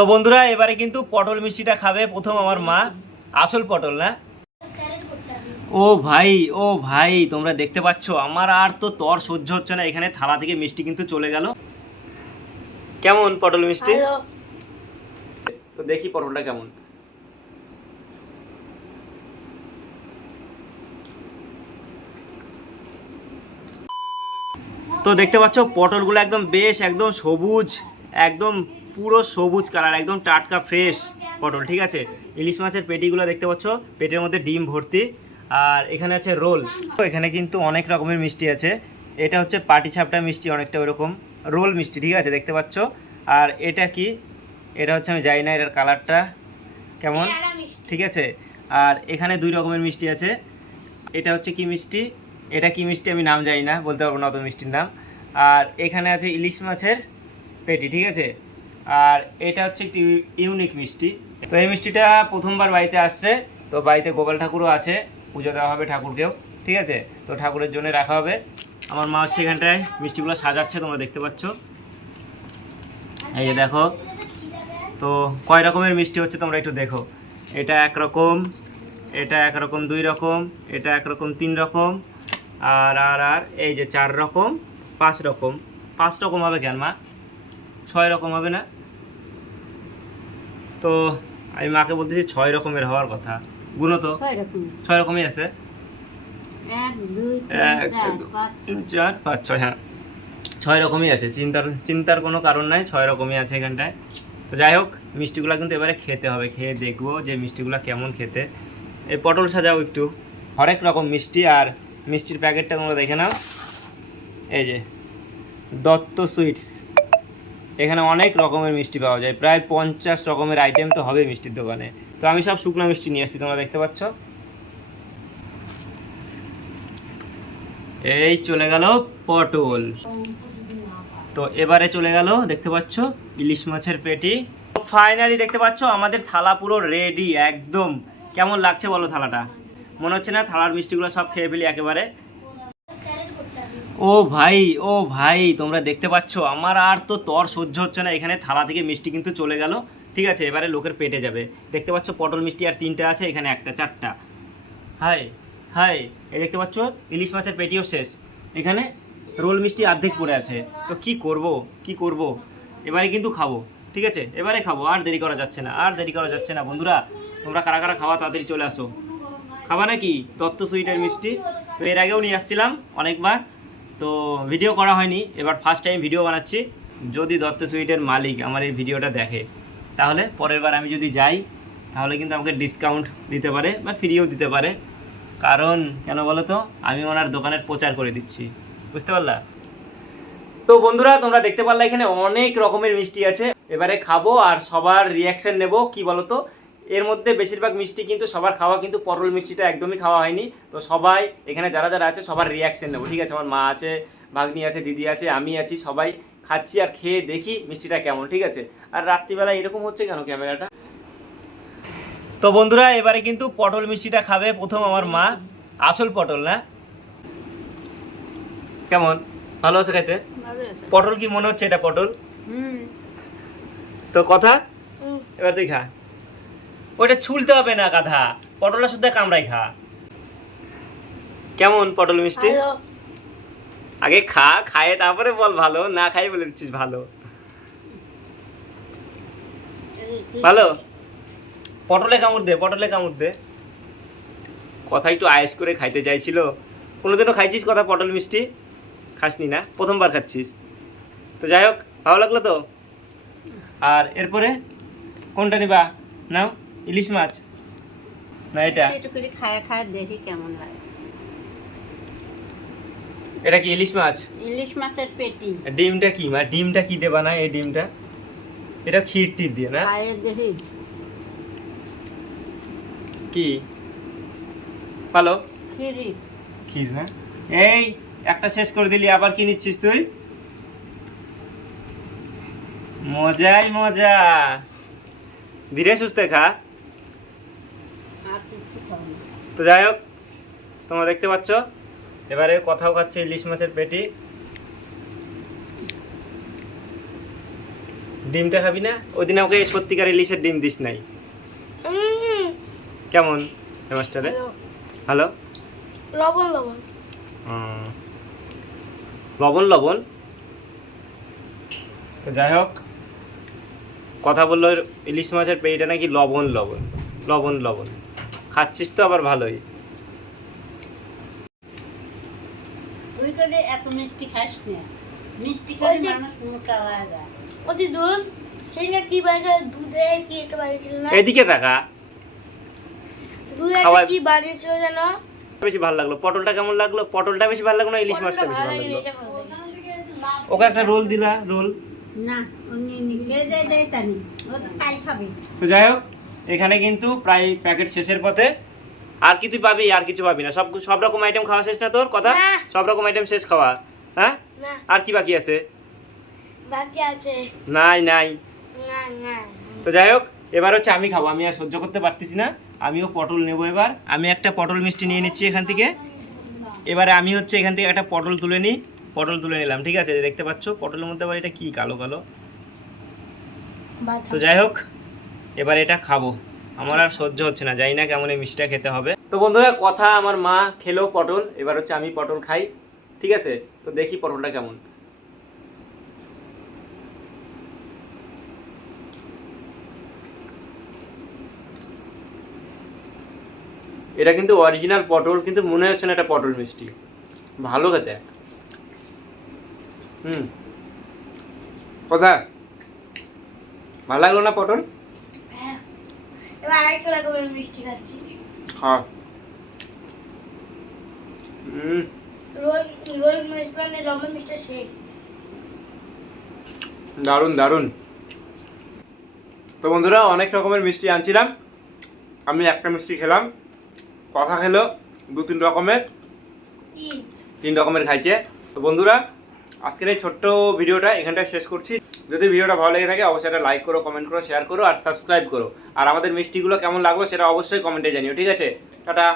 তো বন্ধুরা এবারে কিন্তু পটল মিষ্টিটা খাবে প্রথম আমার মা। আসল পটল না। ও ভাই ও ভাই, তোমরা দেখতে পাচ্ছ আমার আর তো তর সহ্য হচ্ছে না, এখানে থালা থেকে মিষ্টি কিন্তু চলে গেল। কেমন পটল মিষ্টি? তো দেখি পটলটা কেমন। তো দেখতে পাচ্ছ পটলগুলো একদম বেশ একদম সবুজ, একদম পুরো সবুজ কালার, একদম টাটকা ফ্রেশ পটল। ঠিক আছে, ইলিশ মাছের পেটিগুলো দেখতে পাচ্ছ, পেটের মধ্যে ডিম ভর্তি। আর এখানে আছে রোল। তো এখানে কিন্তু অনেক রকমের মিষ্টি আছে। এটা হচ্ছে পাটিসাপটা মিষ্টি, অনেকটা ওরকম রোল মিষ্টি। ঠিক আছে, দেখতে পাচ্ছ। আর এটা কি, এটা হচ্ছে আমি জানি না এটার কালারটা কেমন। ঠিক আছে, আর এখানে দুই রকমের মিষ্টি আছে। এটা হচ্ছে কি মিষ্টি, এটা কি মিষ্টি আমি নাম জানি না, বলতে পারবো না অত মিষ্টির নাম। আর এখানে আছে ইলিশ মাছের পেটি। ঠিক আছে, আর এটা হচ্ছে একটি ইউনিক মিষ্টি। তো এই মিষ্টিটা প্রথমবার বাড়িতে আসছে, তো বাড়িতে গোপাল ঠাকুরও আছে, পুজো দেওয়া হবে ঠাকুরকেও। ঠিক আছে, তো ঠাকুরের জন্য রাখা হবে। আমার মা হচ্ছে এখানটায় মিষ্টিগুলো সাজাচ্ছে, তোমরা দেখতে পাচ্ছ। এই যে দেখো, তো কয় রকমের মিষ্টি হচ্ছে তোমরা একটু দেখো। এটা একরকম, এটা একরকম, দুই রকম, এটা একরকম, তিন রকম, আর আর আর এই যে চার রকম, পাঁচ রকম। পাঁচ রকম হবে কেন মা, ছয় রকম হবে না? তো আমি মাকে বলতেছি ছয় রকমের হওয়ার কথা, গুনো তো। ছয় রকমই আছে, 1 2 এক 3 4 5 6, হ্যাঁ ছয় রকমই আছে। চিন্তার কোনো কারণ নাই, ছয় রকমই আছে এখানটায়। তো যাই হোক, মিষ্টিগুলো কিন্তু এবারে খেতে হবে, খেয়ে দেখবো যে মিষ্টিগুলো কেমন খেতে। এই পটল সাজাও একটু, হরেক রকম মিষ্টি। আর মিষ্টির প্যাকেটটা তোমরা দেখে নাও, এই যে দত্ত সুইটস। এখানে অনেক রকমের মিষ্টি পাওয়া যায়, প্রায় 50 রকমের আইটেম তো হবে মিষ্টির দোকানে। তো আমি সব শুকনো মিষ্টি নিয়ে আসছি, তোমরা দেখতে পাচ্ছ। এই চলে গেল পটল। তো এবারে চলে গেল, দেখতে পাচ্ছ, ইলিশ মাছের পেটি। ফাইনালি দেখতে পাচ্ছ আমাদের থালা পুরো রেডি একদম। কেমন লাগছে বলো থালাটা? মনে হচ্ছে না থালার মিষ্টিগুলো সব খেয়ে ফেলি একেবারে? ও ভাই ও ভাই, তোমরা দেখতে পাচ্ছ আমার আর তো তর সহ্য হচ্ছে না, এখানে থালা থেকে মিষ্টি কিন্তু চলে গেল। ঠিক আছে, এবারে লোকের পেটে যাবে। দেখতে পাচ্ছ পটল মিষ্টি আর তিনটা আছে, এখানে একটা, চারটা। হাই হাই, এই দেখতে পাচ্ছ ইলিশ মাছের পেটিও শেষ। এখানে রোল মিষ্টি অর্ধেক পড়ে আছে। তো কি করব কি করব, এবারে কিন্তু খাবো। ঠিক আছে, এবারে খাবো, আর দেরি করা যাচ্ছে না, আর দেরি করা যাচ্ছে না। বন্ধুরা তোমরা কারা কারা খাওয়া, তাড়াতাড়ি চলে আসো। খাবা নাকি দত্ত সুইটের মিষ্টি? তো এর আগেও নিয়ে আসছিলাম অনেকবার, তো ভিডিও করা হয়নি, এবার ফার্স্ট টাইম ভিডিও বানাচ্ছি। যদি দত্ত সুইটের মালিক আমার এই ভিডিওটা দেখে, তাহলে পরের বার আমি যদি যাই, তাহলে কিন্তু আমাকে ডিসকাউন্ট দিতে পারে বা ফ্রিও দিতে পারে। কারণ কেন বলো তো, আমি ওনার দোকানের প্রচার করে দিচ্ছি, বুঝতে পারলা? তো বন্ধুরা তোমরা দেখতে পারলা এখানে অনেক রকমের মিষ্টি আছে। এবারে খাবো আর সবার রিয়াকশন নেব। কি বলো তো, এর মধ্যে বেশিরভাগ মিষ্টি কিন্তু সবার খাওয়া, কিন্তু পটল মিষ্টিটা একদমই খাওয়া হয়নি। তো সবাই এখানে যারা যারা আছে সবার রিয়াকশন নেবো। ঠিক আছে, আমার মা আছে, ভাগ্নি আছে, দিদি আছে, আমি আছি, সবাই খাচ্ছি আর খেয়ে দেখি মিষ্টিটা কেমন। ঠিক আছে, আর রাত্রিবেলা এরকম হচ্ছে কেন ক্যামেরাটা? তো বন্ধুরা এবারে কিন্তু পটল মিষ্টিটা খাবে প্রথম আমার মা। আসল পটল না। কেমন, ভালো আছে খাইতে? পটল কি মনে হচ্ছে এটা পটল? তো কথা, এবার তুই খা। ওইটা ছুলতে হবে না গাধা, পটলটা শুদ্ধ কামড়াই খা। কেমন পটল মিষ্টি? আগে খা, খায়ে তারপরে বল ভালো, না খাই বলে দিচ্ছিস ভালো। ভালো, পটলে কামড় দে, পটলে কামড় দে। কথা একটু আয়েস করে খাইতে চাইছিল। কোনোদিনও খাইছিস কথা পটল মিষ্টি? খাসনি না, প্রথমবার খাচ্ছিস। তো যাই হোক, ভালো লাগলো তো। আর এরপরে কোনটা নিবা? নাও, ইলিশ মাছ না এটা? একটু করে খায় খায় দেখি কেমন লাগে। এটা কি ইলিশ মাছ? ইলিশ মাছের পেটি। ডিমটা কি মা, ডিমটা কি দেবা না এই ডিমটা? এটা ক্ষীর টির দিয়ে না? খায় দেখি কি ভালো? খিরি। ক্ষীর না? এই একটা শেষ করে দিলি, আবার কি নিচ্ছিস তুই? মজাই মজা, ধীরে সুস্থে খা। আর কিছু খাবো না। তো যাই হোক, তোমরা দেখতে পাচ্ছ এবারে কথাও খাচ্ছে ইলিশ মাছের পেটি। ডিমটা খাবি না? ওই দিন আমাকে সত্যিকার ইলিশের ডিম দিস নাই। কেমন মাস্টারে? হ্যালো, লবণ লবণ। লবণ লবণ। তো যাই হোক, কথা বললো ইলিশ মাছের পেটিটা নাকি লবণ লবণ লবণ লবণ। খাচ্ছিস তো আবার ভালোই। তুই করে এত মিষ্টি খাস না, মিষ্টি খেলে মানুষ মোটা হয়ে যায়। ওটি দুধ সেই না কি বানিয়েছিল, দুধে কি একটা বানিয়েছিল না? এদিকে থাকা দুধে একটা খাওয়াই- কি বানিয়েছিল জানো? বেশি ভালো লাগলো। পটলটা কেমন লাগলো? পটলটা বেশি ভালো লাগলো না ইলিশ মাছটা বেশি ভালো লাগলো? এটা ভালো লাগছে। ওকে একটা রোল দিলা, রোল। না উনি নিয়ে যায় দেয় তা নি, ও তো কাল খাবে। তো যাই হোক, এখানে কিন্তু প্রায় প্যাকেট শেষের পথে। আর কি তুই পাবি? আর কিছু পাবি না? সব রকম আইটেম খাওয়া শেষ না তোর? কথা, না। সব রকম আইটেম শেষ খাওয়া? হ্যাঁ, না আর কি বাকি আছে? বাকি আছে। নাই নাই। না না তো যাই হোক, এবার হচ্ছে আমি খাবো। আমি আর সহ্য করতে পারতেছি না। আমিও পটল নেবো এবার। আমি একটা পটল মিষ্টি নিয়ে নিচ্ছি এখান থেকে। এবারে আমি হচ্ছে এখান থেকে একটা পটল তুলে নিই। পটল তুলে নিলাম, ঠিক আছে? দেখতে পাচ্ছ পটলের মধ্যে আবার এটা কি কালো কালো। তো যাই হোক, এবার এটা খাবো। আমার আর সহ্য হচ্ছে না, জানি না কেমন এই মিষ্টিটা খেতে হবে। তো বন্ধুরা, কথা আমার মা খেলো পটল, এবার হচ্ছে আমি পটল খাই, ঠিক আছে? তো দেখি পটলটা কেমন। এটা কিন্তু অরিজিনাল পটল, কিন্তু মনে হচ্ছে না এটা পটল মিষ্টি। ভালো খেতে। কথা, ভালো লাগলো না পটল? হ্যাঁ। এবার আরেকটা রকমের মিষ্টি খাচ্ছি। হ্যাঁ। রোল রোল মিষ্টি মানে লবণ মিষ্টি শেক। দারুণ দারুণ। তো বন্ধুরা, অনেক রকমের মিষ্টি আনছিলাম, আমি একটা মিষ্টি খেলাম। কথা খেলো 2-3 রকমের, 3 রকমের খাইছে। তো বন্ধুরা, আজকের এই ছোট্ট ভিডিওটা এখানটা শেষ করছি। যদি ভিডিওটা ভালো লেগে থাকে অবশ্যই একটা লাইক করো, কমেন্ট করো, শেয়ার করো আর সাবস্ক্রাইব করো। আর আমাদের মিষ্টিগুলো কেমন লাগলো সেটা অবশ্যই কমেন্টে জানিও, ঠিক আছে? টাটা।